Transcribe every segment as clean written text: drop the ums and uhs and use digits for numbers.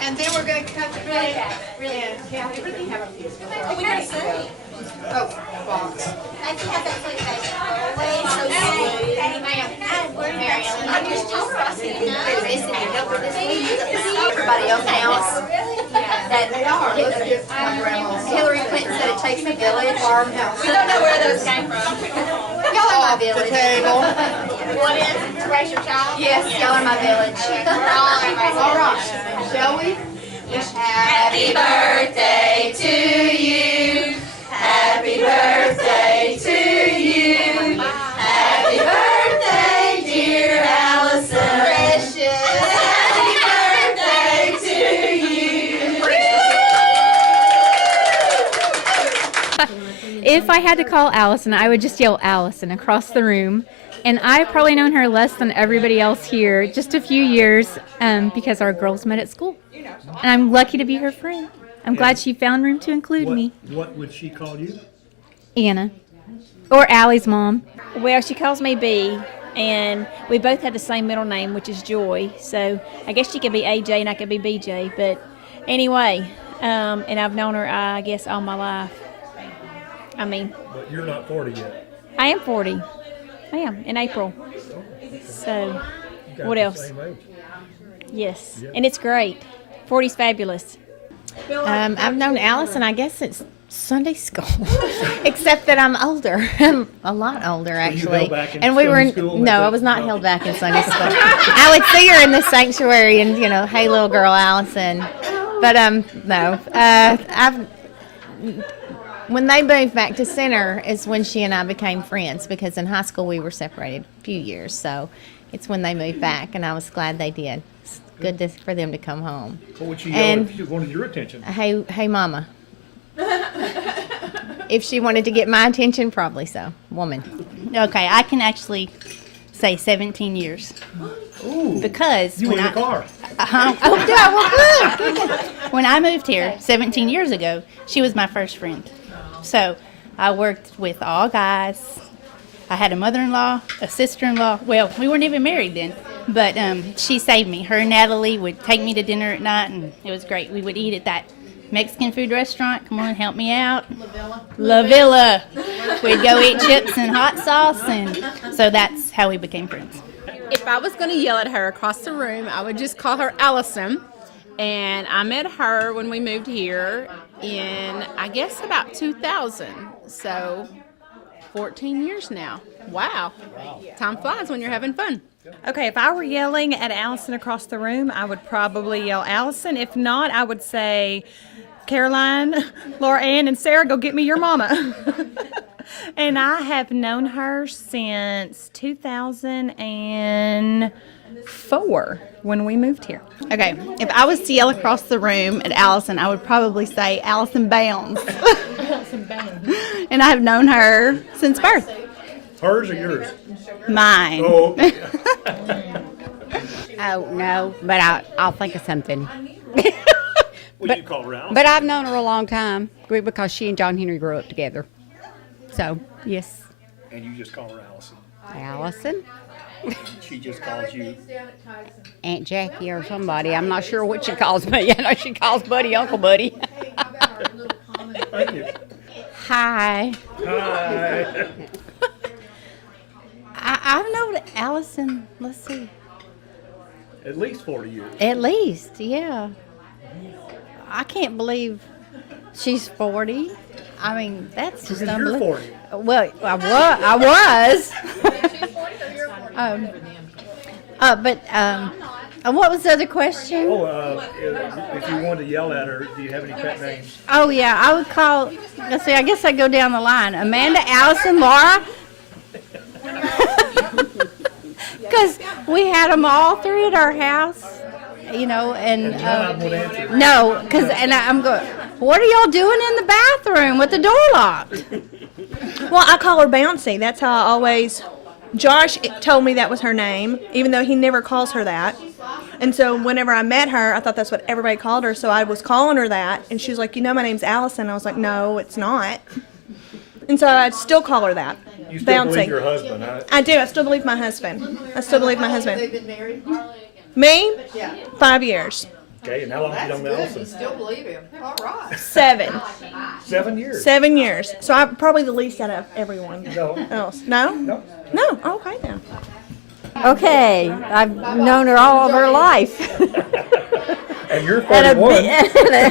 And then we're going to cut the cake. And Kathy, we can have a piece. Oh, we got a cake. Oh, box. I can have that sweet cake. Always so sweet. I just told her, I said, no, this is the help with this week. Everybody else now. That They are. Let's get my grandma's. Hillary Clinton said it takes a village. Farmhouse. We don't know where those came from. Y'all are my Off the village. table. What is? To raise your child? Yes, y'all are my village. All right. Shall we? Happy birthday to you. Happy birthday to you. Happy birthday, dear Alison. Precious. Happy birthday to you. If I had to call Allison, I would just yell Allison across the room. And I've probably known her less than everybody else here, just a few years, because our girls met at school. And I'm lucky to be her friend. I'm glad she found room to include me. What would she call you? Anna. Or Allie's mom. Well, she calls me B, and we both have the same middle name, which is Joy. So I guess she could be AJ and I could be BJ. But anyway, and I've known her, I guess, all my life. But you're not 40 yet. I am 40. I am, in April. So, You got what the else? same age. Yes, Yeah. and it's great. 40's fabulous. I've known Allison, I guess it's Sunday school, except that I'm older. I'm a lot older, actually. held back in And we were Sunday school? no, I was not held back in Sunday school. I would see her in the sanctuary and, hey, little girl, Allison. But, no. When they moved back to Center is when she and I became friends, because in high school we were separated a few years. So it's when they moved back, and I was glad they did. It's good for them to come home. What would she yell if she wanted your attention? Hey, mama. If she wanted to get my attention, probably so. Woman. Okay, I can actually say 17 years. Ooh, Because you when in the car. Oh, yeah, well, good. When I moved here 17 years ago, she was my first friend. So I worked with all guys. I had a mother-in-law, a sister-in-law. Well, we weren't even married then, but she saved me. Her and Natalie would take me to dinner at night, and it was great. We would eat at that Mexican food restaurant. Come on, help me out. La Villa. We'd go eat chips and hot sauce, and so that's how we became friends. If I was going to yell at her across the room, I would just call her Allison. And I met her when we moved here in, I guess, about 2000. So 14 years now. Wow. Time flies when you're having fun. Okay, if I were yelling at Allison across the room, I would probably yell Allison. If not, I would say, Caroline, Laura Ann, and Sarah, go get me your mama. And I have known her since 2004 when we moved here. Okay, if I was to yell across the room at Allison, I would probably say Allison Bounds. Allison Bounds. And I have known her since birth. Hers or yours? Mine. Oh, okay. Oh, no, but I'll think of something. Would you call her Allison? But I've known her a long time because she and John Henry grew up together. So, yes. And you just call her Allison. Allison, She just calls you. Aunt Jackie, or somebody. I'm not sure what she calls me. I know she calls Buddy Uncle Buddy. Thank you. Hi. Hi. I've known Allison, let's see, At least 40 years. at least, yeah. I can't believe she's 40. I mean, that's just Because you're unbelievable. 40. Well, I was. What was the other question? Oh, if you wanted to yell at her, do you have any pet names? Oh, yeah, I would call, let's see, I guess I'd go down the line. Amanda, Allison, Laura. Because we had them all three at our house, and None of them would answer. no, I'm going, what are y'all doing in the bathroom with the door locked? Well, I call her Bouncy. That's how I always. Josh told me that was her name, even though he never calls her that. And so whenever I met her, I thought that's what everybody called her. So I was calling her that, and she was like, my name's Allison. I was like, no, it's not. And so I'd still call her that. You still Bouncy. believe your husband, huh? I do. I still believe my husband. I still believe my husband. They've been married? Me? Yeah. 5 years. Okay, and how long have you known Allison? Still believe him. All right. 7. 7 years. 7 years. So I'm probably the least out of everyone No. else. No? No. No. Okay then. Okay, I've known her all of her life. And you're And 41.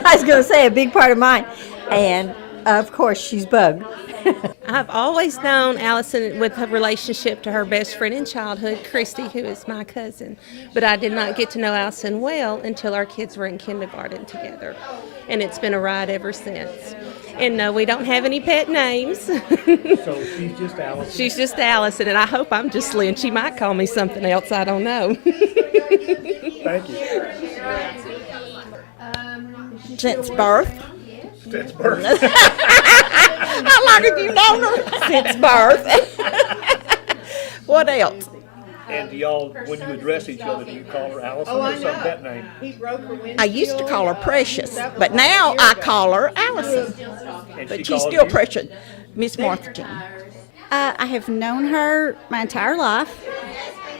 I was going to say a big part of mine. And of course, she's Bug. I've always known Allison with a relationship to her best friend in childhood, Christy, who is my cousin. But I did not get to know Allison well until our kids were in kindergarten together. And it's been a ride ever since. And no, we don't have any pet names. So she's just Allison. She's just Allison, and I hope I'm just Lynn. She might call me something else, I don't know. Thank you. Since birth. Since birth. How long have you known her? Since birth. What else? And do y'all, when you address each other, do you call her Allison or some pet name? I used to call her Precious, but now I call her Allison. And But she she's calls still you? Precious, Miss Martha Jean. I have known her my entire life.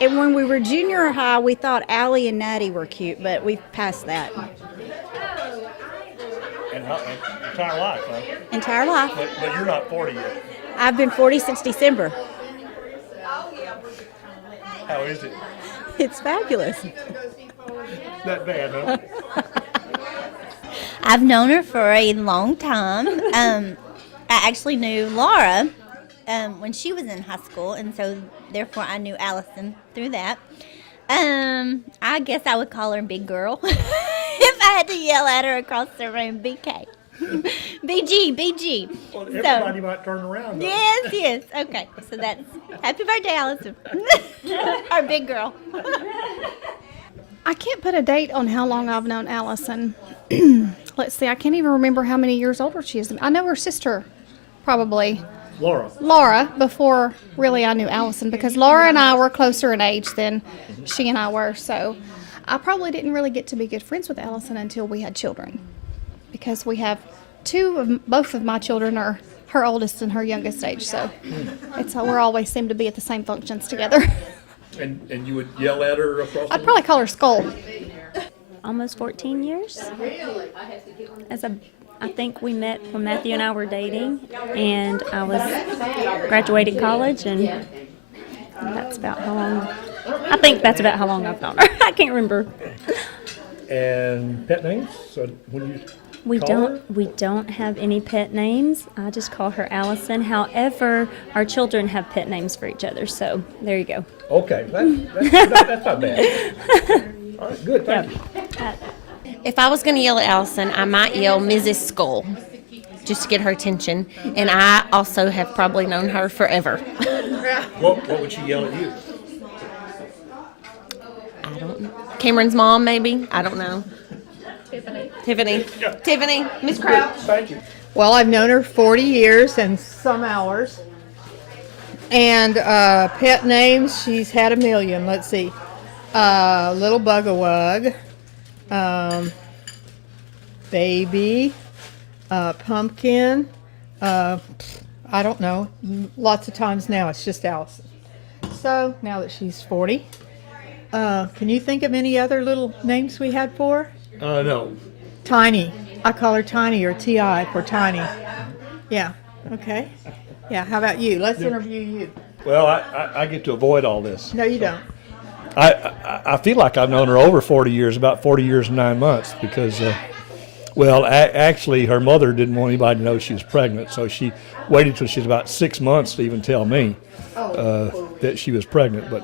And when we were junior high, we thought Allie and Natty were cute, but we've passed that. And entire life, huh? Entire life. But you're not 40 yet. I've been 40 since December. How is it? It's fabulous. Not bad, huh? I've known her for a long time. I actually knew Laura when she was in high school, and so therefore I knew Allison through that. I guess I would call her Big Girl if I had to yell at her across the room. BK. BG. Well, everybody might turn around. Though. Yes. Okay, so that's happy birthday, Allison. Our big girl. I can't put a date on how long I've known Allison. Let's see, I can't even remember how many years older she is. I know her sister, probably. Laura, before really I knew Allison, because Laura and I were closer in age than she and I were. So I probably didn't really get to be good friends with Allison until we had children. Because we have both of my children are her oldest and her youngest age. So it's we're always seem to be at the same functions together. And you would yell at her across the I'd probably call her Skull. Almost 14 years. I think we met when Matthew and I were dating, and I was graduated college, and that's about how long. I think that's about how long I've known her. I can't remember. And pet names? So when you We call her? don't have any pet names. I just call her Allison. However, our children have pet names for each other, so there you go. Okay, that's not bad. All right, good, thank you. If I was going to yell at Allison, I might yell Mrs. Scull, just to get her attention. And I also have probably known her forever. What would she yell at you? I don't know. Cameron's mom, maybe? I don't know. Tiffany. Miss Crouch. Thank you. Well, I've known her 40 years and some hours. And pet names, she's had a million. Let's see. Little Bug-a-Wug. Baby. Pumpkin. I don't know. Lots of times now it's just Allison. So, now that she's 40. Can you think of any other little names we had for her? No. Tiny. I call her Tiny, or T.I. for Tiny. Yeah. Okay. Yeah. How about you? Let's interview you. Well, I get to avoid all this. No, you don't. I feel like I've known her over 40 years, about 40 years and 9 months, because, actually her mother didn't want anybody to know she was pregnant, so she waited till she was about 6 months to even tell me that she was pregnant. But